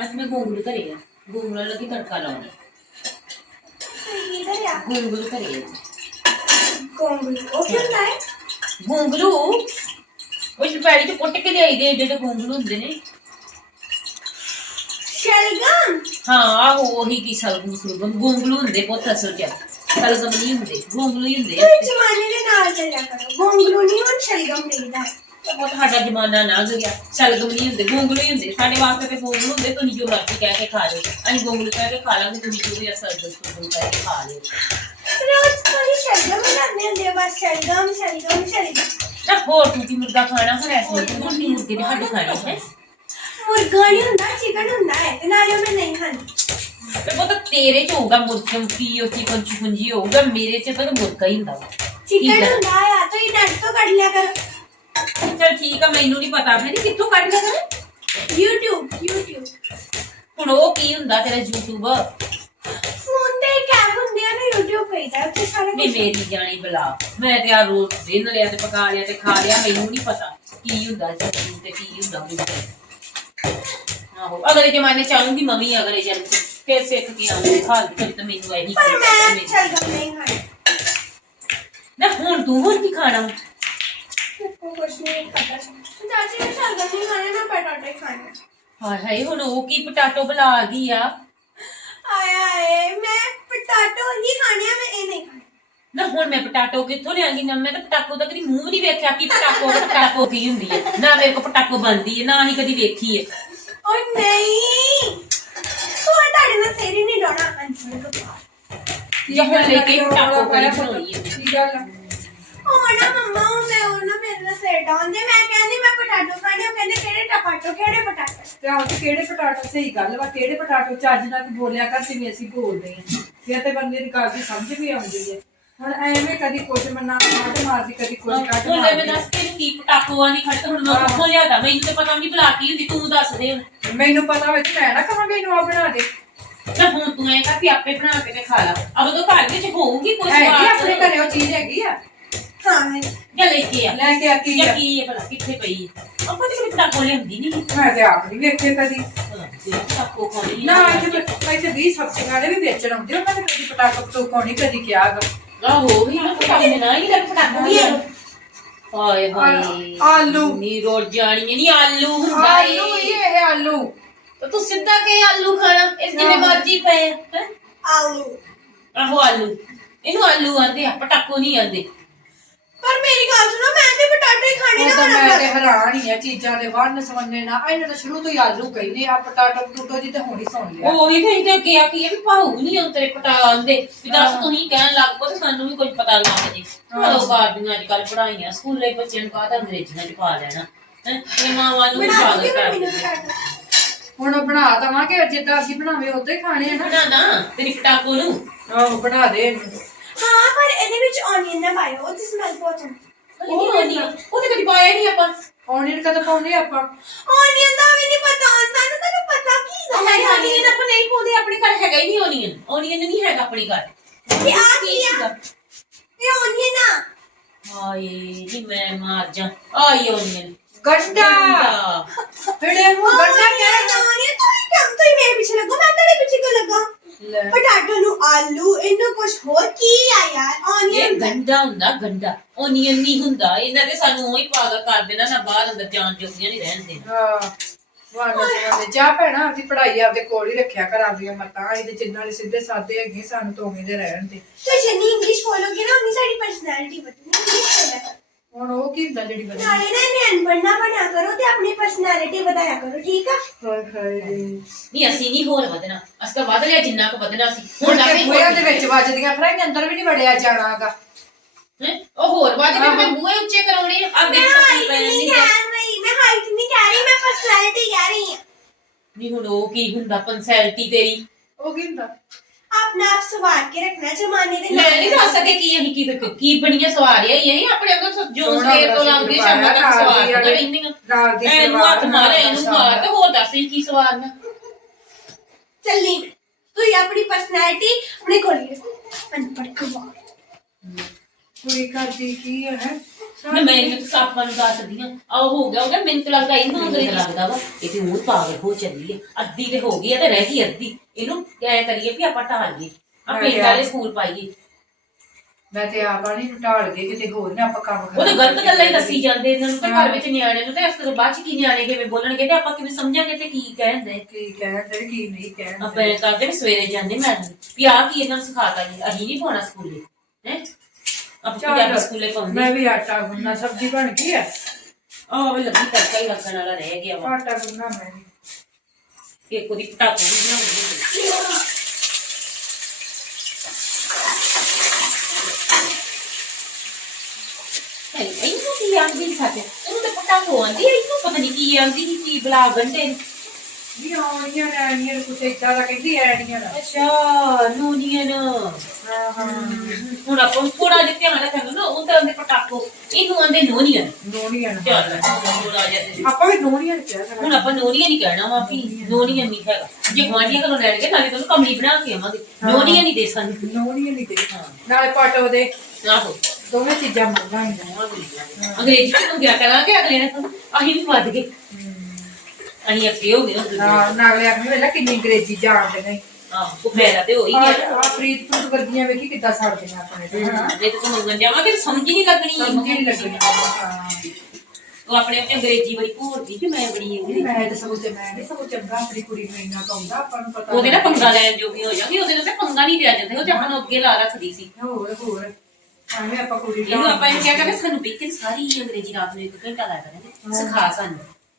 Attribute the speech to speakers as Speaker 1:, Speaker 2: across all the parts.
Speaker 1: ਅੱਜ ਮੈਂ ਗੋਂਗਲੂ ਧਰੇ ਆ। ਗੋਂਗਲੂ ਲੱਗੀ ਤੜਕਾ ਲਾਉਣਾ। ਗੋਂਗਲੂ ਧਰੇ ਆ।
Speaker 2: ਗੋਂਗਲੂ ਉਹ ਕੀ ਹੁੰਦਾ ਹੈ?
Speaker 1: ਗੋਂਗਲੂ ਉਹ ਪੈੜੀ ਚ ਪੁੱਟ ਕੇ ਲਿਆਈ ਦੇ ਜਿਹੜੇ ਗੋਂਗਲੂ ਹੁੰਦੇ ਨੇ।
Speaker 2: ਸ਼ਲਗਮ।
Speaker 1: ਹਾਂ ਆਹੋ ਉਹੀ ਕੀ ਸਲਗਮ ਗੋਂਗਲੂ ਹੁੰਦੇ ਪੁੱਤ ਅਸਲ ਚ। ਸਲਗਮ ਨਹੀਂ ਹੁੰਦੇ, ਗੋਂਗਲੂ ਹੀ ਹੁੰਦੇ ਆ।
Speaker 2: ਜ਼ਮਾਨੇ ਦੇ ਨਾਲ ਚੱਲਿਆ ਕਰੋ। ਗੋਂਗਲੂ ਨਹੀਂ ਹੁਣ ਸ਼ਲਗਮ ਕਹਿੰਦਾ ਹੈ।
Speaker 1: ਬਹੁਤ ਸਾਡਾ ਜ਼ਮਾਨਾ ਨਾ ਗਿਆ। ਸਲਗਮ ਨਹੀਂ ਹੁੰਦੇ, ਗੋਂਗਲੂ ਹੀ ਹੁੰਦੇ। ਸਾਡੇ ਵਾਸਤੇ ਤੇ ਗੋਂਗਲੂ ਹੁੰਦੇ। ਤੁਸੀਂ ਜੋ ਮਰਜ਼ੀ ਕਹਿ ਕੇ ਖਾ ਲਿਓ। ਅਸੀਂ ਗੋਂਗਲੂ ਕਹਿ ਕੇ ਖਾ ਲਾਂਗੇ, ਤੁਸੀਂ ਜੋ ਵੀ ਸਲਗਮ ਕਹਿ ਕੇ ਖਾ ਲਿਓ।
Speaker 2: ਰੋਜ਼ ਕੋਈ ਸ਼ਲਗਮ ਬਣਾਉਂਦੇ ਹੁੰਦੇ ਬਸ ਸ਼ਲਗਮ ਸ਼ਲਗਮ ਸ਼ਲਗਮ।
Speaker 1: ਨਾ ਹੋਰ ਤੁਸੀਂ ਮੁਰਗਾ ਖਾਣਾ ਫਿਰ ਐਸੇ ਮੁਰਗੀ ਮੁਰਗੇ ਦੇ ਹੱਡ ਖਾਣੇ ਹੈ।
Speaker 2: ਮੁਰਗਾ ਨਹੀਂ ਹੁੰਦਾ, ਚਿਕਨ ਹੁੰਦਾ ਹੈ ਤੇ ਨਾਲੇ ਮੈਂ ਨਹੀਂ ਖਾਂਦੀ।
Speaker 1: ਤੇ ਉਹ ਤਾਂ ਤੇਰੇ ਚ ਹੋਊਗਾ ਮੁਰਗਾ ਕੀ ਉਹ ਚਿਕਨ ਚੁੰਜੀ ਹੋਊਗਾ। ਮੇਰੇ ਚ ਤਾਂ ਮੁਰਗਾ ਹੀ ਹੁੰਦਾ ਵਾ।
Speaker 2: ਚਿਕਨ ਹੁੰਦਾ ਆ ਤਾਂ ਇਹ ਨੈਟ ਤੋਂ ਕੱਢ ਲਿਆ ਕਰ।
Speaker 1: ਚਲ ਠੀਕ ਆ, ਮੈਨੂੰ ਨਹੀਂ ਪਤਾ ਫਿਰ ਕਿੱਥੋਂ ਕੱਢ ਲਿਆ ਕਰ।
Speaker 2: YouTube
Speaker 1: ਹੁਣ ਉਹ ਕੀ ਹੁੰਦਾ ਤੇਰਾ YouTube?
Speaker 2: ਫੋਨ ਤੇ ਇੱਕ ਐਪ ਹੁੰਦੀ ਆ ਨਾ YouTube ਕਹੀਦਾ ਉੱਥੇ ਸਾਰਾ
Speaker 1: ਨਹੀਂ ਮੇਰੀ ਜਾਣੀ ਬਲਾ। ਮੈਂ ਤੇ ਆ ਰੋਜ਼ ਦਿਨ ਲਿਆ ਤੇ ਪਕਾ ਲਿਆ ਤੇ ਖਾ ਲਿਆ। ਮੈਨੂੰ ਨਹੀਂ ਪਤਾ ਕੀ ਹੁੰਦਾ ਸਬਜ਼ੀ ਤੇ ਕੀ ਹੁੰਦਾ ਮੁਰਗਾ। ਆਹੋ ਅਗਲੇ ਜ਼ਮਾਨੇ ਚ ਆਉਂਗੀ ਮੰਮੀ ਅਗਲੇ ਜਨਮ ਚ ਫਿਰ ਸਿੱਖ ਕੇ ਆਉਂਗੀ ਖਾਲ ਕੇ ਤਾਂ ਮੈਨੂੰ ਇਹੀ
Speaker 2: ਪਰ ਮੈਂ ਸ਼ਲਗਮ ਨਹੀਂ ਖਾਣਾ।
Speaker 1: ਨਾ ਹੁਣ ਤੂੰ ਹੋਰ ਕੀ ਖਾਣਾ?
Speaker 2: ਕੁਛ ਨਹੀਂ ਖਾਤਾ। ਚਾਚੀ ਨੇ ਸ਼ਲਗਮ ਨਹੀਂ ਖਾਣੇ, ਮੈਂ ਪਟਾਟੇ ਖਾਣੇ।
Speaker 1: ਹਾਏ ਹਾਏ ਹੁਣ ਉਹ ਕੀ ਪਟਾਟੋ ਬਲਾ ਆ ਗਈ ਆ।
Speaker 2: ਆਏ ਮੈਂ ਪਟਾਟੋ ਹੀ ਖਾਣੇ ਆ, ਮੈਂ ਇਹ ਨਹੀਂ ਖਾਣੇ।
Speaker 1: ਨਾ ਹੁਣ ਮੈਂ ਪਟਾਟੋ ਕਿੱਥੋਂ ਲਿਆਂਗੀ? ਨਾ ਮੈਂ ਤਾਂ ਪਟਾਕੋ ਦਾ ਕਦੀ ਮੂੰਹ ਨਹੀਂ ਵੇਖਿਆ ਕਿ ਪਟਾਕੋ ਕੀ ਹੁੰਦੀ ਹੈ। ਨਾ ਮੇਰੇ ਕੋ ਪਟਾਕੋ ਬਣਦੀ ਹੈ, ਨਾ ਹੀ ਕਦੀ ਵੇਖੀ ਹੈ।
Speaker 2: ਓ ਨਹੀਂ ਤੂੰ ਤੁਹਾਡੇ ਨਾਲ ਸੇਰੀ ਨਹੀਂ ਡੋਣਾ ਅੰਜਲੀ ਕੋ
Speaker 1: ਜੇ ਹੁਣ ਲੈ ਕੇ ਪਟਾਕੋ ਕਰੀ ਬਣਾਉਣੀ ਹੈ।
Speaker 3: ਕੀ ਗੱਲ ਆ?
Speaker 2: ਉਹ ਨਾ ਮੰਮਾ ਉਹ ਨਾ ਮੇਰੇ ਨਾਲ ਸਿਰ ਡਾਉਂਦੇ। ਮੈਂ ਕਹਿੰਦੀ ਮੈਂ ਪਟਾਟੋ ਖਾਣੇ, ਉਹ ਕਹਿੰਦੇ ਕਿਹੜੇ ਟਪਾਟੋ ਕਿਹੜੇ ਪਟਾਟੋ।
Speaker 3: ਤੇ ਆਹ ਤੇ ਕਿਹੜੇ ਪਟਾਟੋ? ਸਹੀ ਗੱਲ ਵਾ, ਕਿਹੜੇ ਪਟਾਟੋ? ਚੱਜ ਨਾਲ ਤੂੰ ਬੋਲਿਆ ਕਰ ਜਿਵੇਂ ਅਸੀਂ ਬੋਲਦੇ ਹਾਂ। ਫਿਰ ਤੇ ਬੰਦੇ ਦੀ ਗੱਲ ਦੀ ਸਮਝ ਵੀ ਆਉਂਦੀ ਹੈ। ਹੁਣ ਐਵੇਂ ਕਦੀ ਕੁਝ ਮੰਨਾ ਮਾਰਦੀ ਕਦੀ ਕੁਝ ਕੱਢ
Speaker 1: ਹੁਣ ਮੈਂ ਦੱਸ ਤੈਨੂੰ ਕੀ ਪਟਾਕੋ ਆ ਨਹੀਂ ਖੜਦਾ। ਹੁਣ ਮੈਂ ਕਿੱਥੋਂ ਲਿਆਦਾ? ਮੈਨੂੰ ਤੇ ਪਤਾ ਨਹੀਂ ਬੁਲਾ ਕੀ ਹੁੰਦੀ। ਤੂੰ ਦੱਸ ਦੇ।
Speaker 3: ਮੈਨੂੰ ਪਤਾ ਹੋਵੇ ਤੇ ਮੈਂ ਨਾ ਕਹਾਂ ਮੈਨੂੰ ਆ ਬਣਾ ਦੇ।
Speaker 1: ਨਾ ਹੁਣ ਤੂੰ ਐ ਕਰ ਵੀ ਆਪੇ ਬਣਾ ਕੇ ਤੇ ਖਾ ਲਾ। ਅਬ ਤੋਂ ਘਰ ਵਿੱਚ ਹੋਊਗੀ ਕੁਝ
Speaker 3: ਹੈਗੀ ਆਪਣੇ ਘਰੇ ਉਹ ਚੀਜ਼ ਹੈਗੀ ਆ।
Speaker 2: ਹਾਂ
Speaker 1: ਜਾਂ ਲੈ ਕੇ ਆ।
Speaker 3: ਲੈ ਕੇ ਆ ਕੀ ਆ?
Speaker 1: ਕੀ ਹੈ ਭਲਾ ਕਿੱਥੇ ਪਈ ਹੈ? ਆਪਾਂ ਤੇ ਪਟਾਕੋ ਲਿਆਂਦੀ ਨਹੀਂ।
Speaker 3: ਮੈਂ ਤੇ ਆਪ ਨਹੀਂ ਵੇਖੇ ਕਦੀ।
Speaker 1: ਪਟਾਕੋ ਖਾਣੀ
Speaker 3: ਨਾ ਇੱਥੇ 20 ਸਬਜ਼ੀਆਂ ਵਾਲੇ ਵੀ ਵੇਚਣ ਆਉਂਦੇ, ਉਹਨਾਂ ਨੇ ਕਦੀ ਪਟਾਕੋ ਤੋਂ ਨਹੀਂ ਕਦੀ ਕਿਹਾ ਗਾ।
Speaker 1: ਆਹੋ ਵੀ ਨਾ ਪਟਾਕੇ ਨਾ ਹੀ ਲੱਗ ਪਟਾਕੋ ਵੀ ਆ। ਹਾਏ ਹਾਏ
Speaker 3: ਆਲੂ
Speaker 1: ਨੀ ਰੋੜ ਜਾਣੀ ਨਹੀਂ ਆਲੂ ਹੁੰਦਾ
Speaker 3: ਆਲੂ ਹੀ ਇਹ ਆਲੂ।
Speaker 1: ਤਾਂ ਤੂੰ ਸਿੱਧਾ ਕਹੇ ਆਲੂ ਖਾਣਾ ਇਸ ਜਿੰਨੇ ਮਰਜ਼ੀ ਪਏ ਹੈ।
Speaker 2: ਆਲੂ।
Speaker 1: ਆਹੋ ਆਲੂ ਇਹਨੂੰ ਆਲੂ ਆਂਦੇ ਆ, ਪਟਾਕੋ ਨਹੀਂ ਆਂਦੇ।
Speaker 2: ਪਰ ਮੇਰੀ ਗੱਲ ਸੁਣੋ, ਮੈਂ ਤੇ ਪਟਾਟੇ ਹੀ ਖਾਣੇ
Speaker 3: ਉਹ ਤਾਂ
Speaker 2: ਨਾ।
Speaker 3: ਮੈਂ ਤੇ ਹੈਰਾਨ ਹੀ ਆ ਚੀਜ਼ਾਂ ਦੇ ਵੰਨ ਸਵੰਨੇ ਨਾਲ। ਇਹਨਾਂ ਦਾ ਸ਼ੁਰੂ ਤੋਂ ਹੀ ਆਲੂ ਕਹਿੰਦੇ ਆ। ਪਟਾਟੋ ਪਟੂਟੋ ਜੀ ਤੇ ਹੁਣ ਹੀ ਸੁਣ ਲਿਆ।
Speaker 1: ਉਹ ਵੀ ਫਿਰ ਤੇ ਗਿਆ ਕੀ ਵੀ ਭਾਊ ਨਹੀਂ ਹੁਣ ਤੇਰੇ ਪਟਾ ਆਂਦੇ ਵੀ ਦੱਸ ਤੁਸੀਂ ਕਹਿਣ ਲੱਗ ਪੋ ਤੇ ਸਾਨੂੰ ਵੀ ਕੁਝ ਪਤਾ ਲੱਗ ਜੇ। ਉਹ ਬਾਦੀਆਂ ਅੱਜ ਕੱਲ ਪੜਾਈਆਂ ਸਕੂਲੇ ਬੱਚਿਆਂ ਨੂੰ ਕਾਹਦਾ ਅੰਗਰੇਜ਼ੀਆਂ ਚ ਪਾ ਲੈਣਾ ਹੈ। ਇਹ ਮਾਵਾਂ ਨੂੰ ਪਾਗਲ ਕਰ ਦਿੰਦੇ।
Speaker 3: ਹੁਣ ਬਣਾ ਦਵਾਂਗੇ ਜਿੱਦਾਂ ਅਸੀਂ ਬਣਾਵੇ ਉਦਾਂ ਹੀ ਖਾਣੇ ਆ ਨਾ।
Speaker 1: ਬਣਾ ਨਾ ਤੇਰੀ ਪਟਾਕੋ ਨੂੰ।
Speaker 3: ਆਹੋ ਬਣਾ ਦੇ ਇਹਨੂੰ।
Speaker 2: ਹਾਂ ਪਰ ਇਹਦੇ ਵਿੱਚ ਓਨੀਅਨ ਨਾ ਪਾਇਓ, ਉਹਦੀ ਸਮੈਲ ਬਹੁਤ ਆਉਂਦੀ।
Speaker 1: ਉਹ ਤੇ ਕਦੀ ਪਾਇਆ ਨਹੀਂ ਆਪਾਂ।
Speaker 3: ਓਨੀਅਨ ਕਦੋਂ ਪਾਉਂਦੇ ਆਪਾਂ?
Speaker 2: ਓਨੀਅਨ ਦਾ ਵੀ ਨਹੀਂ ਪਤਾ ਹੁੰਦਾ ਨਾ, ਤੈਨੂੰ ਪਤਾ ਕੀ ਦਾ
Speaker 1: ਹੈ ਓਨੀਅਨ ਆਪਾਂ ਨਹੀਂ ਪਾਉਂਦੇ। ਆਪਣੇ ਘਰ ਹੈਗਾ ਹੀ ਨਹੀਂ ਓਨੀਅਨ। ਓਨੀਅਨ ਨਹੀਂ ਹੈਗਾ ਆਪਣੇ ਘਰ।
Speaker 2: ਇਹ ਆ ਕੀ ਆ? ਇਹ ਓਨੀਅਨ ਆ।
Speaker 1: ਹਾਏ ਨੀ ਮੈਂ ਮਾਰ ਜਾ। ਆਈ ਓਨੀਅਨ
Speaker 3: ਗੰਡਾ ਫੜੇ ਨੂੰ ਗੰਡਾ
Speaker 2: ਕਹਿੰਦਾ ਓਨੀਅਨ। ਤੂੰ ਹੀ ਕੰਮ ਤੋਂ ਹੀ ਮੇਰੇ ਪਿੱਛੇ ਲੱਗੋ, ਮੈਂ ਤੇਰੇ ਪਿੱਛੇ ਕਿਉਂ ਲੱਗਾ? ਪਟਾਟੋ ਨੂੰ ਆਲੂ, ਇਹਨੂੰ ਕੁਝ ਹੋਰ ਕੀ ਆ ਯਾਰ? ਓਨੀਅਨ
Speaker 1: ਇਹ ਗੰਡਾ ਹੁੰਦਾ ਗੰਡਾ, ਓਨੀਅਨ ਨਹੀਂ ਹੁੰਦਾ। ਇਹਨਾਂ ਤੇ ਸਾਨੂੰ ਉਹੀ ਪਾਗਲ ਕਰ ਦੇਣਾ ਨਾ, ਬਾਹਰ ਅੰਦਰ ਜਾਣ ਜੋਗੀਆਂ ਨਹੀਂ ਰਹਿਣ ਦੇਣਾ।
Speaker 3: ਹਾਂ ਵਾਣਾ ਸਵਾਨੇ ਜਾ ਭੈਣਾ, ਆਪਦੀ ਪੜ੍ਹਾਈ ਆਪਦੇ ਕੋਲ ਹੀ ਰੱਖਿਆ ਕਰ। ਆਪਦੀਆਂ ਮਤਾਂ ਇਹਦੇ ਜਿੰਨਾਂ ਵਾਲੇ ਸਿੱਧੇ ਸਾਦੇ ਹੈਗੇ ਸਾਨੂੰ ਤੋਂ ਉਵੇਂ ਦੇ ਰਹਿਣ ਦੇ।
Speaker 2: ਤੂੰ ਜਿੰਨੀ ਇੰਗਲਿਸ਼ ਬੋਲੋਗੇ ਨਾ ਉਨੀ ਸਾਡੀ ਪਰਸਨੈਲਿਟੀ ਵਧੇਗੀ। ਇੰਗਲਿਸ਼ ਬੋਲਿਆ ਕਰ।
Speaker 3: ਹੁਣ ਉਹ ਕੀ ਹੁੰਦਾ ਜਿਹੜੀ ਬਣੀ?
Speaker 2: ਨਾਲੇ ਨਾ ਇਹਨੇ ਅਨਪੜ੍ਹ ਨਾ ਬਣਿਆ ਕਰੋ ਤੇ ਆਪਣੀ ਪਰਸਨੈਲਿਟੀ ਵਧਾਇਆ ਕਰੋ, ਠੀਕ ਆ?
Speaker 3: ਹਾਏ ਹਾਏ
Speaker 1: ਨਹੀਂ ਅਸੀਂ ਨਹੀਂ ਹੋਰ ਵਧਣਾ। ਅਸੀਂ ਤਾਂ ਵਧ ਲਿਆ ਜਿੰਨਾ ਕੁ ਵਧਣਾ ਸੀ।
Speaker 3: ਹੁਣ ਤੇ ਬੂਹਿਆਂ ਦੇ ਵਿੱਚ ਵੱਜਦੀਆਂ ਫਿਰ ਅੰਦਰ ਵੀ ਨਹੀਂ ਵੜਿਆ ਜਾਣਾਗਾ।
Speaker 1: ਉਹ ਹੋਰ ਵੱਧ ਕੇ ਮੈਂ ਬੂਹੇ ਉੱਚੇ ਕਰਾਉਣੇ ਆ। ਆ ਦੇਖ ਸਕਦੀ ਪੈ ਨਹੀਂ
Speaker 2: ਮੈਂ ਹਾਈਟ ਨਹੀਂ ਕਹਿ ਰਹੀ, ਮੈਂ ਪਰਸਨੈਲਿਟੀ ਕਹਿ ਰਹੀ ਹਾਂ।
Speaker 1: ਨਹੀਂ ਹੁਣ ਉਹ ਕੀ ਹੁੰਦਾ ਪੰਸੈਲਿਟੀ ਤੇਰੀ?
Speaker 3: ਉਹ ਕੀ ਹੁੰਦਾ?
Speaker 2: ਆਪਣਾ ਆਪ ਸਵਾਰ ਕੇ ਰੱਖਣਾ ਜ਼ਮਾਨੇ ਦੇ
Speaker 1: ਮੈਂ ਨਹੀਂ ਦੱਸ ਸਕੇ ਕੀ ਅਸੀਂ ਕੀ ਬਣੀਆਂ ਸਵਾਰਿਆ ਹੀ ਅਸੀਂ ਆਪਣੇ ਅੰਦਰ ਜੋ ਸਵੇਰ ਤੋਂ ਲੱਗਦੇ ਸ਼ਾਮਾਂ ਤੱਕ ਸਵਾਰ ਕੇ ਰਹਿੰਦੀਆਂ।
Speaker 3: ਰਾਤ ਦੀ
Speaker 1: ਇਹਨੂੰ ਹੱਥ ਮਾਰੇ ਇਹਨੂੰ ਮਾਰ ਤੇ ਹੋਰ ਦੱਸ ਕੀ ਸਵਾਰਨਾ।
Speaker 2: ਚੱਲੀ ਤੂੰ ਆਪਣੀ ਪਰਸਨੈਲਿਟੀ ਆਪਣੇ ਕੋਲ ਹੀ ਰੱਖ। ਅਨਪੜ੍ਹ ਗਵਾਰ
Speaker 3: ਕੁੜੀ ਕਰਦੀ ਕੀ ਹੈ?
Speaker 1: ਮੈਂ ਤਾਂ ਆਪਾਂ ਨੂੰ ਦੱਸਦੀ ਆ ਹੋ ਗਿਆ ਮੈਨੂੰ ਤਾਂ ਲੱਗਦਾ ਇਹਨੂੰ ਅੰਗਰੇਜ਼ੀ ਲੱਗਦਾ ਵਾ ਇਹ ਤੇ ਹੋਰ ਪਾਗਲ ਹੋ ਚੱਲੀ ਹੈ ਅੱਧੀ ਤੇ ਹੋ ਗਈ ਹੈ ਤੇ ਰਹਿ ਗਈ ਅੱਧੀ ਇਹਨੂੰ ਐ ਕਰੀਏ ਵੀ ਆਪਾਂ ਢਾਲੀਏ ਆ ਪਿੰਡ ਵਾਲੇ ਸਕੂਲ ਪਾਈਏ
Speaker 3: ਮੈਂ ਤੇ ਆਪ ਨਹੀਂ ਢਾਲ ਗਏ ਕਿਤੇ ਹੋਰ ਨੇ ਆਪਾਂ ਕੰਮ
Speaker 1: ਉਹ ਤਾਂ ਗਲਤ ਗੱਲਾਂ ਹੀ ਦੱਸੀ ਜਾਂਦੇ ਇਹਨਾਂ ਨੂੰ ਤੇ ਘਰ ਵਿੱਚ ਨਿਆਣੇ ਨੂੰ ਤੇ ਇਸ ਤੋਂ ਬਾਅਦ ਚ ਕੀ ਨਿਆਣੇ ਕਿਵੇਂ ਬੋਲਣਗੇ ਤੇ ਆਪਾਂ ਕਿਵੇਂ ਸਮਝਾਂਗੇ ਤੇ ਕੀ ਕਹਿੰਦੇ
Speaker 3: ਕੀ ਕਹਿੰਦੇ ਕੀ ਨਹੀਂ ਕਹਿੰਦੇ
Speaker 1: ਆਪਾਂ ਇਹ ਕਰਦੇ ਸਵੇਰੇ ਜਾਂਦੇ ਮੈਂ ਵੀ ਆ ਕੀ ਇਹਨਾਂ ਨੂੰ ਸਿਖਾਤਾ ਜੀ ਅਸੀਂ ਨਹੀਂ ਪਾਉਣਾ ਸਕੂਲੇ ਹੈ ਆਪਾਂ ਸਕੂਲੇ ਪਾਉਂਦੇ
Speaker 3: ਮੈਂ ਵੀ ਆਟਾ ਗੁੰਨਾ ਸਬਜ਼ੀ ਬਣ ਗਈ ਆ
Speaker 1: ਉਹ ਲੱਗੀ ਤੜਕਾ ਹੀ ਲੱਗਣ ਵਾਲਾ ਰਹਿ ਗਿਆ ਵਾ
Speaker 3: ਆਟਾ ਗੁੰਨਾ ਮੈਂ ਵੀ
Speaker 1: ਇੱਕ ਉਹਦੀ ਪਟਾਕੋ ਵੀ ਬਣਾਉਂਦੀ ਇਹਨੂੰ ਕੀ ਆਂਦੀ ਸਾਡੇ ਉਹਨੂੰ ਤਾਂ ਪਟਾਕੋ ਆਂਦੀ ਇਹਨੂੰ ਪਤਾ ਨਹੀਂ ਕੀ ਆਂਦੀ ਕੀ ਬਲਾ ਗੰਢੇ
Speaker 3: ਵੀ ਆਉਣੀਆਂ ਰਹਿਣੀਆਂ ਕੁਛ ਏਦਾਂ ਦਾ ਕਹਿੰਦੀ ਐਣੀਆਂ ਦਾ
Speaker 1: ਅੱਛਾ ਨੂਨੀਆਂ
Speaker 3: ਹਾਂ ਹਾਂ
Speaker 1: ਹੁਣ ਆਪਾਂ ਥੋੜਾ ਜਿਹਾ ਧਿਆਨ ਰੱਖਾਂਗੇ ਨਾ ਉਹ ਤਾਂ ਆਂਦੇ ਪਟਾਕੋ ਇਹਨੂੰ ਆਂਦੇ ਨੋਨੀਆਂ
Speaker 3: ਨੋਣੀਆਂ
Speaker 1: ਚੱਲ ਥੋੜਾ ਜਿਹਾ
Speaker 3: ਆਪਾਂ ਵੀ ਨੋਣੀਆਂ ਕਿਹਾ
Speaker 1: ਹੁਣ ਆਪਾਂ ਨੋਨੀਆਂ ਨਹੀਂ ਕਹਿਣਾ ਵਾ ਵੀ ਨੋਨੀਆਂ ਨਹੀਂ ਹੈਗਾ ਜੇ ਗੁਆਂਢੀਆਂ ਕੋਲੋਂ ਲੈਣਗੇ ਨਾਲੇ ਤੁਹਾਨੂੰ ਕਮਲੀ ਬਣਾ ਕੇ ਆਵਾਂਗੇ ਨੋਨੀਆਂ ਨਹੀਂ ਦੇ ਸਾਨੂੰ
Speaker 3: ਨੋਣੀਆਂ ਨਹੀਂ ਦੇ ਨਾਲੇ ਪਾਟੋ ਦੇ
Speaker 1: ਆਹੋ
Speaker 3: ਦੋਵੇਂ ਚੀਜ਼ਾਂ ਮੰਗਾਂ
Speaker 1: ਅੰਗਰੇਜ਼ੀ ਚ ਤੂੰ ਗਿਆ ਕਰਾਂਗੇ ਅਗਲੇ ਨੇ ਅਸੀਂ ਵੀ ਵੱਧ ਗਏ ਅਸੀਂ ਅੱਗੇ ਹੋ ਗਏ
Speaker 3: ਹਾਂ ਨਾਲੇ ਆਖਣੇ ਵੇਲਾ ਕਿੰਨੀ ਅੰਗਰੇਜ਼ੀ ਜਾਣਦੇ ਨੇ
Speaker 1: ਆਹੋ ਮੇਰਾ ਤੇ ਹੋਈ ਗਿਆ
Speaker 3: ਆ ਫਰੀਦਕੋਟ ਵਰਗੀਆਂ ਵੇਖੀ ਕਿੱਦਾਂ ਸੜਦੀਆਂ ਆਪਣੇ ਤੇ ਹਾਂ
Speaker 1: ਜੇ ਤੂੰ ਮੰਗਣ ਜਾਵਾਂਗੇ ਤਾਂ ਸਮਝ ਹੀ ਨਹੀਂ ਲੱਗਣੀ
Speaker 3: ਸਮਝ ਨਹੀਂ ਲੱਗਣੀ ਹਾਂ
Speaker 1: ਉਹ ਆਪਣੇ ਅੰਗਰੇਜ਼ੀ ਬੜੀ ਘੋਰਦੀ ਕਿ ਮੈਂ ਬੜੀ ਅੰਗਰੇਜ਼ੀ
Speaker 3: ਮੈਂ ਤਾਂ ਮੈਂ ਨਹੀਂ ਸਗੋਂ ਚੰਗਾ ਆਪਣੀ ਕੁੜੀ ਨੂੰ ਇੰਨਾ ਕਹੂੰਦਾ ਆਪਾਂ ਨੂੰ ਪਤਾ
Speaker 1: ਉਹਦੇ ਨਾਲ ਪੰਗਾ ਲੈਣ ਜੋਗੀ ਹੋ ਜਾਂਦੀ ਉਹਦੇ ਨਾਲ ਪੰਗਾ ਨਹੀਂ ਲਿਆ ਜਾਂਦਾ ਉਹ ਤੇ ਆਪਾਂ ਨੂੰ ਅੱਗੇ ਲਾ ਰੱਖਦੀ ਸੀ
Speaker 3: ਹੋਰ ਐਵੇਂ ਆਪਾਂ ਕੁੜੀ
Speaker 1: ਇਹਨੂੰ ਆਪਾਂ ਇਹ ਕਿਹਾ ਕਿ ਸਾਨੂੰ ਬੇਕਰ ਸਾਰੀ ਅੰਗਰੇਜ਼ੀ ਰਾਤ ਨੂੰ 1 ਘੰਟਾ ਲਾਇਆ ਕਰਾਂਗੇ ਸਿਖਾ ਸਾਨੂੰ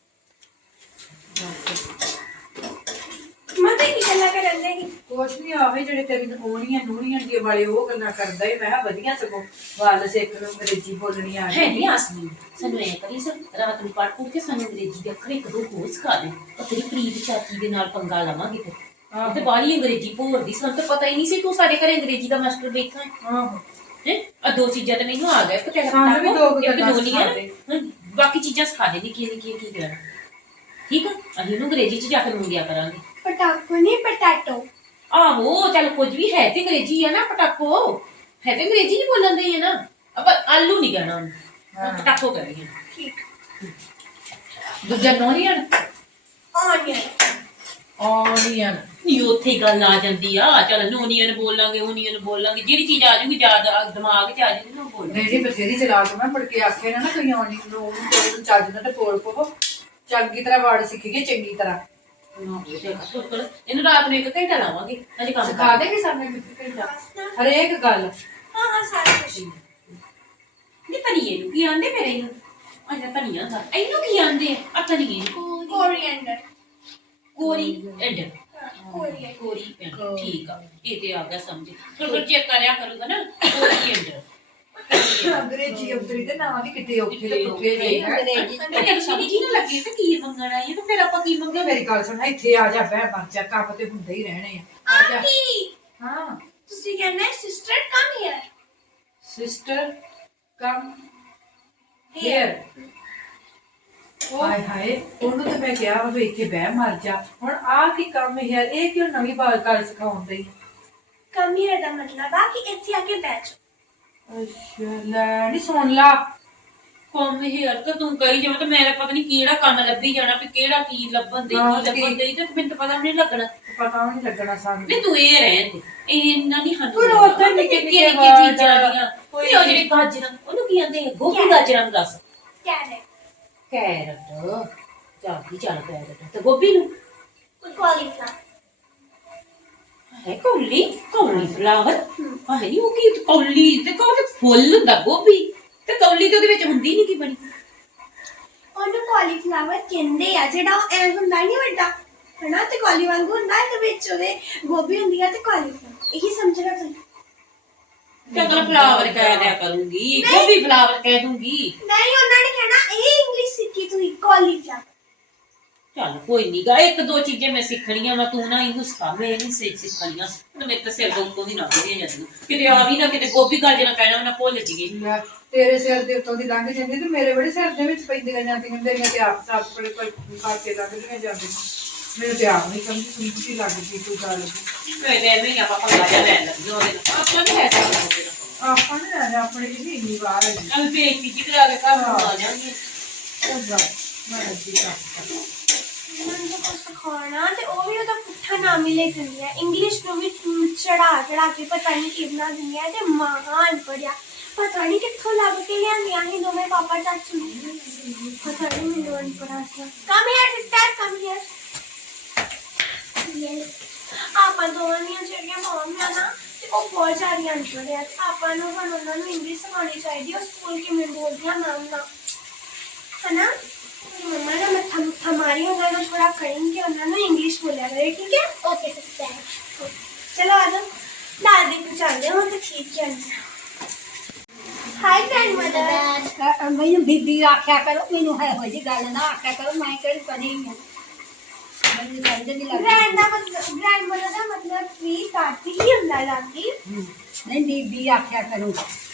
Speaker 2: ਮੈਂ ਤਾਂ ਕੀ ਗੱਲਾਂ ਕਰਨ ਲੱਗੀ
Speaker 3: ਕੁਛ ਨਹੀਂ ਆਵੇ ਜਿਹੜੇ ਤੇਰੀ ਨੋਣੀਆਂ ਨੂਣੀਆਂ ਦੀ ਵਾਲੇ ਉਹ ਗੱਲਾਂ ਕਰਦਾ ਹੀ ਮੈਂ ਕਿਹਾ ਵਧੀਆ ਸਗੋਂ ਵੱਲ ਸਿੱਖ ਨੂੰ ਅੰਗਰੇਜ਼ੀ ਬੋਲਣੀ ਆ
Speaker 1: ਹੈ ਨਹੀਂ ਆਸਮੀ ਸਾਨੂੰ ਐ ਕਰੀ ਸਰ ਰਾਤ ਨੂੰ ਪੜ੍ਹ ਪੁੱਛ ਕੇ ਸਾਨੂੰ ਅੰਗਰੇਜ਼ੀ ਦੇ ਅੱਖਰ ਇੱਕ ਦੋ ਹੋਰ ਸਿਖਾ ਦੇ ਉਹ ਤੇਰੀ ਪ੍ਰੀਤ ਚਾਚੀ ਦੇ ਨਾਲ ਪੰਗਾ ਲਾਵਾਂਗੇ ਫਿਰ ਤੇ ਬਾਹਲੀ ਅੰਗਰੇਜ਼ੀ ਭੋਰਦੀ ਸਾਨੂੰ ਤਾਂ ਪਤਾ ਹੀ ਨਹੀਂ ਸੀ ਤੂੰ ਸਾਡੇ ਘਰੇ ਅੰਗਰੇਜ਼ੀ ਦਾ ਮਾਸਟਰ ਬੈਠਾ
Speaker 3: ਆਹੋ
Speaker 1: ਹੈ ਆ ਦੋ ਚੀਜ਼ਾਂ ਤੇ ਮੈਨੂੰ ਆ ਗਿਆ ਕਿ
Speaker 3: ਸਾਨੂੰ ਵੀ ਦੋ ਗੱਲਾਂ
Speaker 1: ਬਾਕੀ ਚੀਜ਼ਾਂ ਸਿਖਾ ਦੇ ਨਿੱਕੀਆਂ ਨਿੱਕੀਆਂ ਕੀ ਕਰਨਾ ਠੀਕ ਆ ਅਸੀਂ ਉਹਨੂੰ ਅੰਗਰੇਜ਼ੀ ਚ ਜਾ ਕੇ ਮੰਗਿਆ ਕਰਾਂਗੇ
Speaker 2: ਪਟਾਕੋ ਨਹੀਂ ਪਟਾਟੋ
Speaker 1: ਆਹੋ ਚੱਲ ਕੁਝ ਵੀ ਹੈ ਤੇ ਅੰਗਰੇਜ਼ੀ ਆ ਨਾ ਪਟਾਕੋ ਹੈ ਤੇ ਅੰਗਰੇਜ਼ੀ ਨਹੀਂ ਬੋਲਣ ਦੇ ਹੈ ਨਾ ਆਪਾਂ ਆਲੂ ਨਹੀਂ ਕਹਿਣਾ ਉਹਨੂੰ ਪਟਾਕੋ ਕਹਿਣੀ ਹੈ
Speaker 2: ਠੀਕ
Speaker 3: ਦੂਜਾ ਨੋਣੀਆਂ
Speaker 2: ਆਨੀਅਨ
Speaker 3: ਆਉਣੀਆਂ
Speaker 1: ਨਹੀਂ ਉੱਥੇ ਹੀ ਗੱਲ ਆ ਜਾਂਦੀ ਆ ਚੱਲ ਨੋਨੀਅਨ ਬੋਲਾਂਗੇ ਓਨੀਅਨ ਬੋਲਾਂਗੇ ਜਿਹੜੀ ਚੀਜ਼ ਆ ਜੂਗੀ ਯਾਦ ਦਿਮਾਗ 'ਚ ਆ ਜੂਗੀ ਨਾ ਬੋਲ
Speaker 3: ਨਹੀਂ ਬਥੇਰੀ ਚਲਾ ਕੇ ਮੈਂ ਮੁੜ ਕੇ ਆਖੇ ਨਾ ਤੁਸੀਂ ਆਉਣੀ ਨੂੰ ਚੱਜ ਨਾਲ ਤੇ ਬੋਲ ਪਵੋ ਚੰਗੀ ਤਰ੍ਹਾਂ ਵਰਡ ਸਿੱਖ ਗਏ ਚੰਗੀ ਤਰ੍ਹਾਂ
Speaker 1: ਇਹਨੂੰ ਰਾਤ ਨੂੰ 1 ਘੰਟਾ ਲਾਵਾਂਗੇ ਅਜੇ ਕੰਮ
Speaker 3: ਸਿਖਾ ਦੇਗੀ ਸਾਨੂੰ ਇੱਕ ਘੰਟਾ ਹਰੇਕ ਗੱਲ
Speaker 2: ਹਾਂ ਹਾਂ ਸਾਰਾ ਕੁਝ
Speaker 1: ਨਹੀਂ ਧਨੀਏ ਨੂੰ ਕੀ ਆਂਦੇ ਫਿਰ ਇਹਨੂੰ ਅਜਾ ਧਨੀਆ ਦਾ ਇਹਨੂੰ ਕੀ ਆਂਦੇ ਆ ਧਨੀਏ ਨੂੰ
Speaker 2: ਕੋਰੀਐਂਡਰ
Speaker 1: ਕੋਰੀਐਂਡਰ
Speaker 2: ਕੋਰੀਐਂਡਰ
Speaker 1: ਠੀਕ ਆ ਇਹ ਤੇ ਆ ਗਿਆ ਸਮਝ ਫਿਰ ਚੈੱਕ ਕਰਿਆ ਕਰੂਗਾ ਨਾ ਕੋਰੀਐਂਡਰ
Speaker 3: ਅੰਗਰੇਜ਼ੀ ਅੰਤਰੀ ਦੇ ਨਾਂ ਵੀ ਕਿਤੇ ਔਖੇ ਤੇ ਪੁੱਠੇ ਜਿਹੇ ਹੈ
Speaker 1: ਅੰਗਰੇਜ਼ੀ ਜੀ ਨਾ ਲੱਗੇ ਤੇ ਕੀ ਮੰਗਣਾ ਇਹ ਤਾਂ ਫਿਰ ਆਪਾਂ ਕੀ ਮੰਗਿਆ
Speaker 3: ਮੇਰੀ ਗੱਲ ਸੁਣ ਇੱਥੇ ਆ ਜਾ ਬਹਿ ਬੱਚਾ ਕੰਮ ਤੇ ਹੁੰਦੇ ਹੀ ਰਹਿਣੇ ਆ ਜਾ
Speaker 2: ਆਂਟੀ
Speaker 3: ਹਾਂ
Speaker 2: ਤੁਸੀਂ ਕਹਿੰਦੇ sister come here
Speaker 3: sister come here ਹਾਏ ਹਾਏ ਉਹਨੂੰ ਤਾਂ ਮੈਂ ਕਿਹਾ ਵਾ ਵੇਖ ਕੇ ਬਹਿ ਮਰ ਜਾ ਹੁਣ ਆ ਕੀ ਕੰਮ ਹੈ ਇਹ ਕਿਉਂ ਨਵੀਂ ਗੱਲ ਸਿਖਾਉਂਦੇ
Speaker 2: ਕਮ ਹੇਅਰ ਦਾ ਮਤਲਬ ਆ ਕਿ ਇੱਥੇ ਆ ਕੇ ਬੈਠ
Speaker 3: ਅੱਛਾ ਲੈ ਨੀ ਸੁਣ ਲਾ
Speaker 1: ਕੰਮ ਹੇਅਰ ਤਾਂ ਤੂੰ ਕਰੀ ਜਾਵੇਂ ਤਾਂ ਮੇਰਾ ਪਤਾ ਨਹੀਂ ਕਿਹੜਾ ਕੰਮ ਲੱਭੀ ਜਾਣਾ ਵੀ ਕਿਹੜਾ ਕੀ ਲੱਭਣ ਦੇ ਤੇ ਮੈਨੂੰ ਤਾਂ ਪਤਾ ਨਹੀਂ ਲੱਗਣਾ
Speaker 3: ਪਤਾ ਨਹੀਂ ਲੱਗਣਾ ਸਾਨੂੰ
Speaker 1: ਨਹੀਂ ਤੂੰ ਇਹ ਰਹਿ ਤੇ ਇਹ ਇੰਨਾ ਨਹੀਂ ਸਾਨੂੰ
Speaker 3: ਤੂੰ ਉੱਥੇ ਨਿੱਕੇ ਨਿੱਕੇ
Speaker 1: ਚੀਜ਼ਾਂ ਦੀਆਂ ਉਹ ਜਿਹੜੀ ਗਾਜਰਾਂ ਉਹਨੂੰ ਕੀ ਕਹਿੰਦੇ ਗੋਭੀ ਗਾਜਰਾਂ ਨੂੰ ਦੱਸ
Speaker 2: ਕੈਰਟ
Speaker 1: ਕੈਰਟ ਚੱਲ ਕੈਰਟ ਤੇ ਗੋਭੀ ਨੂੰ
Speaker 2: ਕਾਲੀਫਲਾਵਰ
Speaker 1: ਹੈ ਕੌਲੀ ਫਲਾਵਰ ਹੈ ਨਹੀਂ ਉਹ ਕੀ ਕੌਲੀ ਤੇ ਕੌਲੀ ਫੁੱਲ ਹੁੰਦਾ ਗੋਭੀ ਤੇ ਕੌਲੀ ਤੇ ਉਹਦੇ ਵਿੱਚ ਹੁੰਦੀ ਨਹੀਂ ਕੀ ਬਣੀ
Speaker 2: ਉਹਨੂੰ ਕਾਲੀਫਲਾਵਰ ਕਹਿੰਦੇ ਆ ਜਿਹੜਾ ਐ ਹੁੰਦਾ ਨਹੀਂ ਵੱਡਾ ਹਨਾ ਤੇ ਕਾਲੀ ਵਾਂਗੂ ਹੁੰਦਾ ਤੇ ਵਿੱਚ ਉਹਦੇ ਗੋਭੀ ਹੁੰਦੀ ਆ ਤੇ ਕਾਲੀਫਲਾਵਰ ਇਹੀ ਸਮਝਣਾ ਤੁਸੀਂ
Speaker 1: ਚੰਗਾ ਫਲਾਵਰ ਕਹਿ ਦਿਆ ਕਰੂੰਗੀ ਗੋਭੀ ਫਲਾਵਰ ਕਹਿ ਦੂੰਗੀ
Speaker 2: ਨਹੀਂ ਉਹਨਾਂ ਨੇ ਕਹਿਣਾ ਇਹ ਇੰਗਲਿਸ਼ ਸਿੱਖੀ ਤੁਸੀਂ ਕਾਲੀਫਲਾਵਰ
Speaker 1: ਚੱਲ ਕੋਈ ਨਹੀਂ ਗਾ ਇੱਕ ਦੋ ਚੀਜ਼ਾਂ ਮੈਂ ਸਿੱਖਣੀਆਂ ਵਾ ਤੂੰ ਨਾ ਇਹਨੂੰ ਸਿਖਾ ਮੈਂ ਨਹੀਂ ਸਿੱਖਣੀਆਂ ਤੇ ਮੇਰੇ ਤਾਂ ਸਿਰ ਤੋਂ ਦੀ ਨਾ ਵਧੀਆ ਜਾਂਦੀ ਕਿਤੇ ਆ ਵੀ ਨਾ ਕਿਤੇ ਗੋਭੀ ਗਾਜਰਾਂ ਕਹਿਣਾ ਨਾ ਭੁੱਲ ਜੀਏ
Speaker 3: ਤੇਰੇ ਸਿਰ ਦੇ ਉੱਤੋਂ ਦੀ ਲੰਘ ਜਾਂਦੀ ਤੇ ਮੇਰੇ ਬੜੇ ਸਿਰ ਦੇ ਵਿੱਚ ਪੈਂਦੀਆਂ ਜਾਂਦੀਆਂ ਮੇਰੀਆਂ ਤੇ ਆਪ ਸਾਫ ਬੜੇ ਕਰਕੇ ਲੰਘਦੀਆਂ ਜਾਂਦੀਆਂ ਮੈਨੂੰ ਤੇ ਆਪ ਨਹੀਂ ਸਮਝ ਕੀ ਲੱਗਦੀ ਕੋਈ ਗੱਲ
Speaker 1: ਮੈਂ ਤੇ ਐਵੇਂ ਹੀ ਆਪਾਂ ਪੰਗਾ ਜਿਹਾ ਲੈਣ ਲੱਗੀ ਉਹਦੇ ਨਾਲ ਆਪਾਂ ਨਹੀਂ ਲੈ ਸਕਦੇ
Speaker 3: ਆਪਾਂ ਨੇ ਲੈਣਾ ਆਪਣੇ ਦੀ ਇੰਨੀ ਵਾਰ ਹੈ ਜੀ
Speaker 1: ਅਸੀਂ ਬੇਇੱਜ਼ਤੀ ਜਿਹੀ ਕਰਾ ਕੇ ਘਰ ਨੂੰ ਆ ਜਾਵਾਂਗੇ।
Speaker 3: ਉਹ ਜਾ ਮੈਂ ਅੱਜੀ ਕੰਮ
Speaker 2: ਮੈਨੂੰ ਤਾਂ ਕੁਛ ਸਿਖਾਉਣਾ ਤੇ ਉਹ ਵੀ ਉਹਦਾ ਪੁੱਠਾ ਨਾਮ ਹੀ ਲੈ ਦਿੰਦੀ ਹੈ ਇੰਗਲਿਸ਼ ਨੂੰ ਵੀ ਚੜਾ ਕੇ ਪਤਾ ਨਹੀਂ ਕਿੰਨਾ ਦਿੰਦੀ ਹੈ ਤੇ ਮਹਾਨ ਪੜਿਆ ਪਤਾ ਨਹੀਂ ਕਿੱਥੋਂ ਲੱਭ ਕੇ ਲਿਆਂਦੀਆਂ ਸੀ ਦੋਵੇਂ ਪਾਪਾ ਚਾਚੂ ਪਤਾ ਨਹੀਂ ਮੈਨੂੰ ਅਨਪੜਾ ਸੀ come here sister come here yes ਆਪਾਂ ਦੋਵਾਂ ਦੀਆਂ ਜਿਹੜੀਆਂ ਮਾਵਾਂ ਨਾ ਤੇ ਉਹ ਬਹੁਤ ਜ਼ਿਆਦਾ ਅਨਪੜ੍ਹ ਆ ਆਪਾਂ ਨੂੰ ਹੁਣ ਉਹਨਾਂ ਨੂੰ ਇੰਗਲਿਸ਼ ਸਿਖਾਉਣੀ ਚਾਹੀਦੀ ਉਹ ਸਕੂਲ ਕਿਵੇਂ ਬੋਲਦੀਆਂ ਨਾਮ ਨਾ है ना मम्मा ना मैं हमारी उन्होंने थोड़ा करेंगे उन्होंने इंग्लिश बोला करे ठीक है ओके चलो आ जाओ दादी को चलते हो तो ठीक है हाय ग्रैंडमदर
Speaker 4: ਮੈਨੂੰ ਬੀਬੀ ਆਖਿਆ ਕਰੋ ਮੈਨੂੰ ਹੈ ਹੋ ਜੀ ਗੱਲ ਨਾ ਆਖਿਆ ਕਰੋ ਮੈਂ ਕਿਹੜੀ ਪੜੀ ਹਾਂ ਮੈਨੂੰ ਸਮਝ ਨਹੀਂ ਲੱਗਦੀ
Speaker 2: ग्रैंडमदर का मतलब भी दादी ही ਹੁੰਦਾ ਦਾਦੀ
Speaker 4: ਨਹੀਂ ਬੀਬੀ ਆਖਿਆ ਕਰੋ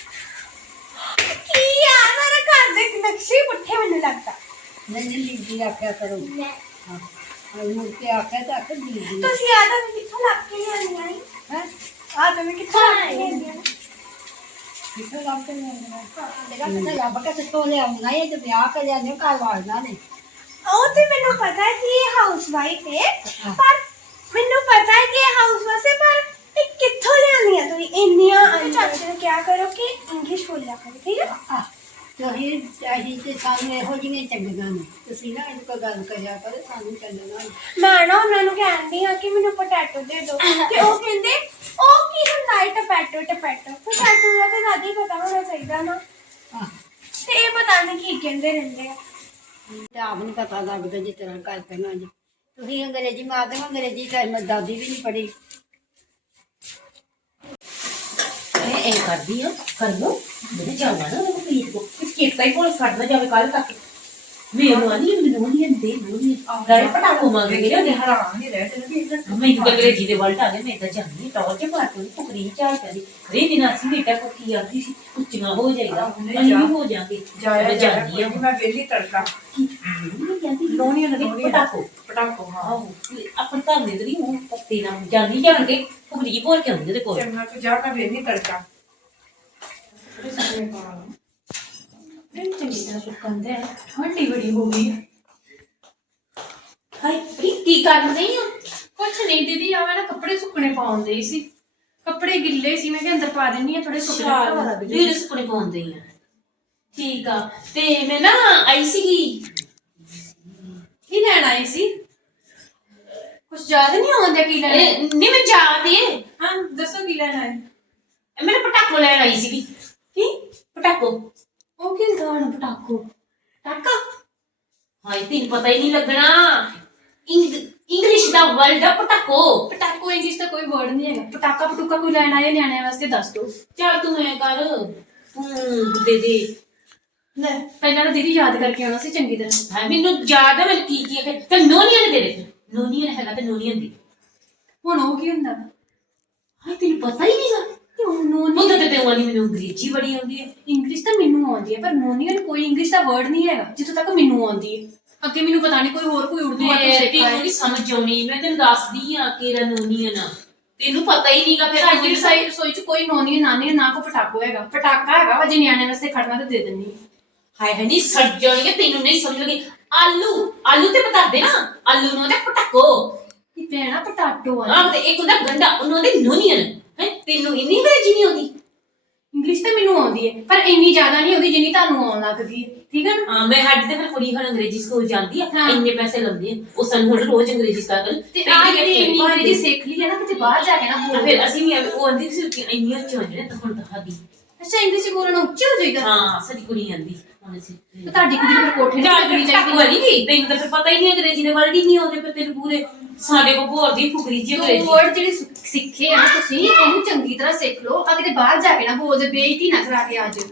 Speaker 2: ਕੀ ਯਾਰ ਮੇਰਾ ਘਰ ਦੇ ਨਕਸ਼ੇ ਪੁੱਠੇ ਮੈਨੂੰ ਲੱਗਦਾ
Speaker 4: ਨਹੀਂ ਬੀਬੀ ਆਖਿਆ ਕਰੋ ਹਾਂ ਮੁੜ ਕੇ ਆਖਿਆ ਤਾਂ ਆਖ ਬੀਬੀ
Speaker 2: ਤੁਸੀਂ ਆ ਤਾਂ ਕਿੱਥੋਂ ਲੱਗ ਕੇ ਲਿਆਂਦੀਆਂ ਹੈ
Speaker 4: ਹੈ
Speaker 2: ਆ ਤਾਂ ਕਿੱਥੋਂ ਲੱਗ ਕੇ ਲਿਆਂਦੀਆਂ
Speaker 4: ਕਿੱਥੋਂ ਲੱਭ ਕੇ ਲਿਆਉਣਾ ਤੇਰਾ ਕਿੱਥੇ ਲੱਭ ਕੇ ਕਿੱਥੋਂ ਲਿਆਉਣਾ ਇਹ ਤੇ ਵਿਆਹ ਕੇ ਲਿਆਉਂਦੇ ਘਰ ਵਾਲਣਾ ਨੇ
Speaker 2: ਉਹ ਤੇ ਮੈਨੂੰ ਪਤਾ ਹੈ ਕਿ ਇਹ ਹਾਊਸਵਾਈਫ ਹੈ ਪਰ ਮੈਨੂੰ ਪਤਾ ਹੈ ਕਿ ਇਹ ਹਾਊਸਵਾਈਫ ਹੈ ਪਰ ਇਹ ਕਿੱਥੋਂ ਲਿਆਂਦੀਆਂ ਤੁਸੀਂ ਇੰਨੀਆਂ ਚਾਚੇ ਨੂੰ ਕਿਹਾ ਕਰੋ ਕਿ ਇੰਗਲਿਸ਼ ਬੋਲਿਆ ਕਰੋ ਠੀਕ ਹੈ
Speaker 4: ਆ ਅਸੀਂ ਤੇ ਸਾਨੂੰ ਇਹੋ ਜਿਹੀਆਂ ਚੰਗੀਆਂ ਨੇ ਤੁਸੀਂ ਨਾ ਇਹਨੂੰ ਕੋਈ ਗੱਲ ਕਰਿਆ ਕਰੋ ਸਾਨੂੰ ਚੰਗੀਆਂ ਨੇ
Speaker 2: ਮੈਂ ਨਾ ਉਹਨਾਂ ਨੂੰ ਕਹਿੰਦੀ ਹਾਂ ਕਿ ਮੈਨੂੰ ਪੋਟੈਟੋ ਦੇ ਦਿਓ ਤੇ ਉਹ ਕਹਿੰਦੇ ਉਹ ਕੀ ਹੁੰਦਾ ਹੈ ਟਪੈਟੋ ਪੋਟੈਟੋ ਦਾ ਤਾਂ ਦਾਦੀ ਪਤਾ ਹੋਣਾ ਚਾਹੀਦਾ ਨਾ
Speaker 4: ਆ
Speaker 2: ਤੇ ਇਹ ਪਤਾ ਨਹੀਂ ਕੀ ਕਹਿੰਦੇ ਰਹਿੰਦੇ ਆ
Speaker 4: ਤੇ ਆਪ ਨੂੰ ਪਤਾ ਲੱਗਦਾ ਜਿਸ ਤਰ੍ਹਾਂ ਕਰ ਪੈਣਾ ਜੀ ਤੁਸੀਂ ਅੰਗਰੇਜ਼ੀ ਮਾਰਦੇ ਹੋ ਅੰਗਰੇਜ਼ੀ ਤਾਂ ਮੈਂ ਦਾਦੀ ਵੀ ਨਹੀਂ ਪੜ੍ਹੀ
Speaker 1: ਇਹ ਕਰਦੀ ਆ ਕਰ ਲੋ ਮੇਰੇ ਜਾਵਾਂ ਨਾ ਉਹ ਪੀਟ ਕੋ ਇਸ ਕੇਕ ਤਾਂ ਹੀ ਕੋਲ ਛੱਡਣਾ ਜਾਵੇ ਕੱਲ ਤੱਕ ਮੈਨੂੰ ਆਨੀ ਮੈਨੂੰ ਨਹੀਂ ਦੇ ਨਹੀਂ ਗਾਇ ਪਟਾਕੋ ਮੰਗ
Speaker 3: ਮੇਰੇ
Speaker 1: ਮੇਰੇ
Speaker 3: ਨੇ ਹੈਰਾਨ ਨਹੀਂ ਰਹਿ ਤੈਨੂੰ ਵੀ ਇੱਧਰ
Speaker 1: ਮੈਂ ਤਾਂ ਅੰਗਰੇਜ਼ੀ ਦੇ ਵਲਟ ਆ ਗਏ ਮੈਂ ਤਾਂ ਜਾਣੀ ਟੌਰ ਕੇ ਮਾਰ ਕੇ ਪੁਕਰੀ ਚਾਹ ਕਰੀ ਰੇ ਦਿਨਾਂ ਸੀ ਬੇਟਾ ਕੋ ਕੀ ਆਦੀ ਸੀ ਉੱਚੀਆਂ ਹੋ ਜਾਈਦਾ ਅਸੀਂ ਵੀ ਹੋ ਜਾਾਂਗੇ
Speaker 3: ਜਾਇਆ
Speaker 1: ਜਾਂਦੀ ਆ
Speaker 3: ਮੈਂ ਵੇਲੀ ਤੜਕਾ
Speaker 1: ਲੋਨੀ ਨਦੀ ਪਟਾਕੋ
Speaker 3: ਪਟਾਕੋ ਹਾਂ
Speaker 1: ਆਹੋ ਆਪਣੇ ਘਰ ਦੇ ਜਿਹੜੀ ਉਹ ਪੱਤੀ ਨਾਲ ਜਾਣੀ ਜਾਣਗੇ ਪੁਕਰੀ ਬੋਲ ਕੇ ਆਉਂਦੇ ਤੇ ਕੋਲ
Speaker 3: ਚੰਗਾ ਤੂੰ ਜਾ ਮੈਂ ਵੇਲੀ ਤੜਕਾ
Speaker 1: ਚੰਗੀ ਤਰ੍ਹਾਂ ਸੁੱਕਣ ਦੇ ਠੰਡੀ ਬੜੀ ਹੋ ਗਈ ਹਾਈ ਕੀ ਕਰ ਰਹੀ ਆ
Speaker 5: ਕੁਛ ਨਹੀਂ ਦੀਦੀ ਆ ਮੈਂ ਨਾ ਕੱਪੜੇ ਸੁੱਕਣੇ ਪਾਉਂਦੇ ਸੀ ਕੱਪੜੇ ਗਿੱਲੇ ਸੀ ਮੈਂ ਕਿਹਾ ਅੰਦਰ ਪਾ ਦਿੰਨੀ ਆ ਥੋੜੇ ਸੁੱਕ ਜਾਣ
Speaker 1: ਵੀਰ ਸੁਪਨੇ ਪਾਉਂਦੇ ਆ ਠੀਕ ਆ ਤੇ ਮੈਂ ਨਾ ਆਈ ਸੀਗੀ
Speaker 5: ਕੀ ਲੈਣ ਆਏ ਸੀ ਕੁਛ ਯਾਦ ਨਹੀਂ ਆਉਂਦਾ ਕੀ ਲੈਣਾ
Speaker 1: ਨਹੀਂ ਮੈਂ ਜਾ ਦੇ
Speaker 5: ਹਾਂ ਦੱਸੋ ਕੀ ਲੈਣਾ ਹੈ
Speaker 1: ਮੈਂ ਪਟਾਕੋ ਲੈਣ ਆਈ ਸੀਗੀ
Speaker 5: ਕੀ
Speaker 1: ਪਟਾਕੋ
Speaker 5: ਉਹ ਕੀ ਗਾਣ ਪਟਾਕੋ
Speaker 1: ਟਾਕਾ ਹਾਈ ਤੈਨੂੰ ਪਤਾ ਹੀ ਨਹੀਂ ਲੱਗਣਾ ਇੰਗਲਿਸ਼ ਦਾ ਵਰਡ ਆ ਪਟਾਕੋ
Speaker 5: ਪਟਾਕੋ ਇੰਗਲਿਸ਼ ਦਾ ਕੋਈ ਵਰਡ ਨਹੀਂ ਹੈਗਾ ਪਟਾਕਾ ਪਟੂਕਾ ਕੋਈ ਲੈਣ ਆਏ ਨਿਆਣਿਆਂ ਵਾਸਤੇ ਦੱਸ ਦੋ
Speaker 1: ਚੱਲ ਤੂੰ ਐ ਕਰ ਤੂੰ ਦੇ ਦੇ
Speaker 5: ਲੈ ਪਹਿਲਾਂ ਤਾਂ ਦੀਦੀ ਯਾਦ ਕਰਕੇ ਆਉਣਾ ਸੀ ਚੰਗੀ ਤਰ੍ਹਾਂ
Speaker 1: ਹਾਂ ਮੈਨੂੰ ਯਾਦ ਆ ਮੈਨੂੰ ਕੀ ਹੈ ਤੇ ਨੋਨੀਅਨ ਦੇ ਦੇ ਨੋਨੀਅਨ ਹੈਗਾ ਤੇ ਨੋਨੀਅਨ ਦੀ
Speaker 5: ਹੁਣ ਉਹ ਕੀ ਹੁੰਦਾ
Speaker 1: ਹਾਈ ਤੈਨੂੰ ਪਤਾ ਹੀ ਨਹੀਂਗਾ
Speaker 5: ਨੋਨੀ
Speaker 1: ਉਹ ਤਾਂ ਤੇ ਵਾਲੀ ਮੈਨੂੰ ਅੰਗਰੇਜ਼ੀ ਬੜੀ ਆਉਂਦੀ ਹੈ
Speaker 5: ਇੰਗਲਿਸ਼ ਤਾਂ ਮੈਨੂੰ ਆਉਂਦੀ ਹੈ ਪਰ ਨੋਨੀਅਨ ਕੋਈ ਇੰਗਲਿਸ਼ ਦਾ ਵਰਡ ਨਹੀਂ ਹੈਗਾ ਜਿੱਥੋਂ ਤੱਕ ਮੈਨੂੰ ਆਉਂਦੀ ਹੈ ਅੱਗੇ ਮੈਨੂੰ ਪਤਾ ਨਹੀਂ ਕੋਈ ਹੋਰ ਕੋਈ ਉਰਦੂ ਆ ਕੇ ਸਿੱਖਾ
Speaker 1: ਤੈਨੂੰ ਨਹੀਂ ਸਮਝ ਆਉਣੀ ਮੈਂ ਤੈਨੂੰ ਦੱਸਦੀ ਆ ਕਿ ਇਹਦਾ ਨੋਨੀਅਨ ਆ ਤੈਨੂੰ ਪਤਾ ਹੀ ਨਹੀਂਗਾ ਫਿਰ
Speaker 5: ਸਾਡੀ ਰਸੋਈ ਚ ਕੋਈ ਨੋਨੀਅਨ ਨਾਨੀਅਨ ਨਾ ਕੋ ਪਟਾਕੋ ਹੈਗਾ ਪਟਾਕਾ ਹੈਗਾ ਵਾ ਜੇ ਨਿਆਣੇ ਵਾਸਤੇ ਖੜਨਾ ਤੇ ਦੇ ਦਿੰਨੀ
Speaker 1: ਹਾਏ ਹਾਏ ਨਹੀਂ ਸੜ ਜਾਣਗੇ ਤੈਨੂੰ ਨਹੀਂ ਸਮਝ ਲੱਗੀ ਆਲੂ ਤੇ ਬਤਾ ਦੇ ਨਾ ਆਲੂ ਨੂੰ ਤੇ ਪਟਾਕੋ
Speaker 5: ਕਿ ਭੈਣਾ ਪਟਾਟੋ ਆ
Speaker 1: ਆਹ ਤੇ ਇੱਕ ਉਹਦਾ ਗੰਡਾ ਉਹਨਾਂ ਦੇ ਨੋਨੀਅਨ ਹੈ ਤੈਨੂੰ ਇੰਨੀ ਅੰਗਰੇਜ਼ੀ ਨਹੀਂ ਆਉਂਦੀ
Speaker 5: ਇੰਗਲਿਸ਼ ਤਾਂ ਮੈਨੂੰ ਆਉਂਦੀ ਹੈ ਪਰ ਇੰਨੀ ਜ਼ਿਆਦਾ ਨਹੀਂ ਆਉਂਦੀ ਜਿੰਨੀ ਤੁਹਾਨੂੰ ਆਉਣ ਲੱਗਦੀ ਹੈ ਠੀਕ ਹੈ ਨਾ
Speaker 1: ਹਾਂ ਮੈਂ ਸਾਡੀ ਤੇ ਫਿਰ ਕੁੜੀ ਹੁਣ ਅੰਗਰੇਜ਼ੀ ਸਕੂਲ ਜਾਂਦੀ ਆ
Speaker 5: ਹਾਂ।
Speaker 1: ਇੰਨੇ ਪੈਸੇ ਲਾਉਂਦੀ ਆ ਉਹ ਸਾਨੂੰ ਹੁਣ ਰੋਜ਼ ਅੰਗਰੇਜ਼ੀ ਸਿਖਾ
Speaker 5: ਤੇ ਆ ਜਿਹੜੀ ਇੰਨੀ ਅੰਗਰੇਜ਼ੀ ਸਿੱਖ ਲਈ ਹੈ ਨਾ ਕਿਤੇ ਬਾਹਰ ਜਾ ਕੇ ਨਾ
Speaker 1: ਤਾਂ
Speaker 5: ਬੋਲ
Speaker 1: ਫਿਰ ਅਸੀਂ ਵੀ ਉਹ ਆਂਦੀ ਸੀ ਕਿ ਇੰਨੀਆਂ ਉੱਚੀ ਹੋ ਜਾਣੇ ਤਾਂ ਹੁਣ ਤਾਂ ਸਾਡੀ
Speaker 5: ਅੱਛਾ ਇੰਗਲਿਸ਼ ਬੋਲਣਾ ਉੱਚੀ ਹੋ ਜਾਈਦਾ
Speaker 1: ਹਾਂ ਸਾਡੀ ਕੁੜੀ ਆਂਦੀ ਹੁਣ ਅਸੀਂ
Speaker 5: ਤੇ ਤੁਹਾਡੀ ਕੁੜੀ ਨੂੰ ਕੋਠੇ ਤੇ ਲੱਗਣੀ ਚਾਹੀਦੀ
Speaker 1: ਵਾਲੀ ਨਹੀਂ ਤੈਨੂੰ ਤਾਂ ਫਿਰ ਪਤਾ ਹੀ ਨਹੀਂ ਅੰਗਰੇਜ਼ੀ ਦੇ ਵਰਡ ਹੀ ਨਹੀਂ ਆਉਂਦੇ ਫਿਰ ਤੈਨੂੰ ਪੂਰੇ ਸਾਡੇ ਕੋਲ ਹੋਰ ਦੀ ਫੁਕਰੀ ਜੀ ਅੰਗਰੇਜ਼ੀ
Speaker 5: ਵਰਡ ਜਿਹੜੇ ਸਿੱਖੇ ਆ ਨਾ ਤੁਸੀਂ ਉਹਨੂੰ ਚੰਗੀ ਤਰ੍ਹਾਂ ਸਿੱਖ ਲਓ ਆ ਕਿਤੇ ਬਾਹਰ ਜਾ ਕੇ ਨਾ ਬੋਲ ਦੇ ਬੇਇੱਜ਼ਤੀ ਨਾ ਕਰਾ ਕੇ ਆ ਜਾਓ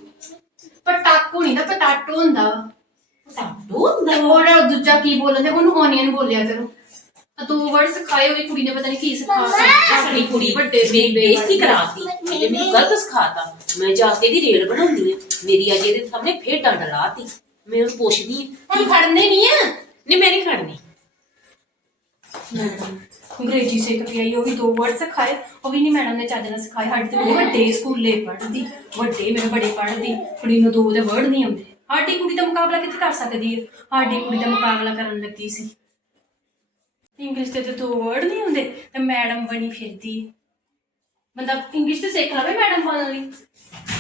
Speaker 5: ਪਟਾਕੋ ਨਹੀਂ ਨਾ ਪਟਾਟੋ ਹੁੰਦਾ ਵਾ
Speaker 1: ਟਾਟੋ ਹੁੰਦਾ
Speaker 5: ਤੇ ਉਹ ਦੂਜਾ ਕੀ ਬੋਲਦੇ ਉਹਨੂੰ ਓਨੀਅਨ ਬੋਲਿਆ ਕਰੋ ਆ ਦੋ ਵਰਡ ਸਿਖਾਏ ਹੋਈ ਕੁੜੀ ਨੇ ਪਤਾ ਨਹੀਂ ਕੀ ਸਿਖਾਤਾ
Speaker 1: ਸਾਡੀ ਕੁੜੀ ਵੱਡੇ ਮੇਰੀ ਬੇਇੱਜ਼ਤੀ ਕਰਾਤੀ ਇਹਨੇ ਮੈਨੂੰ ਗਲਤ ਸਿਖਾਤਾ ਮੈਂ ਜਾ ਕੇ ਦੀ ਰੇਲ ਬਣਾਉਂਦੀ ਆ ਮੇਰੀ ਅੱਜ ਇਹਦੇ ਸਾਹਮਣੇ ਫੇਰ ਡੰਡ ਲਾਤੀ ਮੈਂ ਉਹਨੂੰ ਪੁੱਛਦੀ
Speaker 5: ਹੁਣ ਖੜਨੇ ਨਹੀਂ ਆ
Speaker 1: ਨਹੀਂ ਮੈਂ ਨਹੀਂ ਖੜਨੀ
Speaker 5: ਅੰਗਰੇਜ਼ੀ ਸਿੱਖ ਕੇ ਆਈ, ਉਹ ਵੀ 2 ਵਰਡ ਸਿਖਾਏ, ਉਹ ਵੀ ਨਹੀਂ ਮੈਡਮ ਨੇ ਚੱਜ ਨਾਲ ਸਿਖਾਏ। ਸਾਡੇ ਤੇ ਬੜੇ ਵੱਡੇ ਸਕੂਲੇ ਪੜ੍ਹਦੀ, ਵੱਡੇ ਮੇਰੇ ਬੜੇ ਪੜ੍ਹਦੀ, ਕੁੜੀ ਨੂੰ 2 ਦੇ ਵਰਡ ਨਹੀਂ ਆਉਂਦੇ। ਸਾਡੀ ਕੁੜੀ ਦਾ ਮੁਕਾਬਲਾ ਕਿੱਥੇ ਕਰ ਸਕਦੀ ਹੈ? ਸਾਡੀ ਕੁੜੀ ਦਾ ਮੁਕਾਬਲਾ ਕਰਨ ਲੱਗੀ ਸੀ, ਇੰਗਲਿਸ਼ ਦੇ 2 ਵਰਡ ਨਹੀਂ ਆਉਂਦੇ ਤੇ ਮੈਡਮ ਬਣੀ ਫਿਰਦੀ। ਬੰਦਾ ਇੰਗਲਿਸ਼ ਤੇ ਸਿੱਖ ਲਵੇ ਮੈਡਮ ਬਣਨ ਲਈ।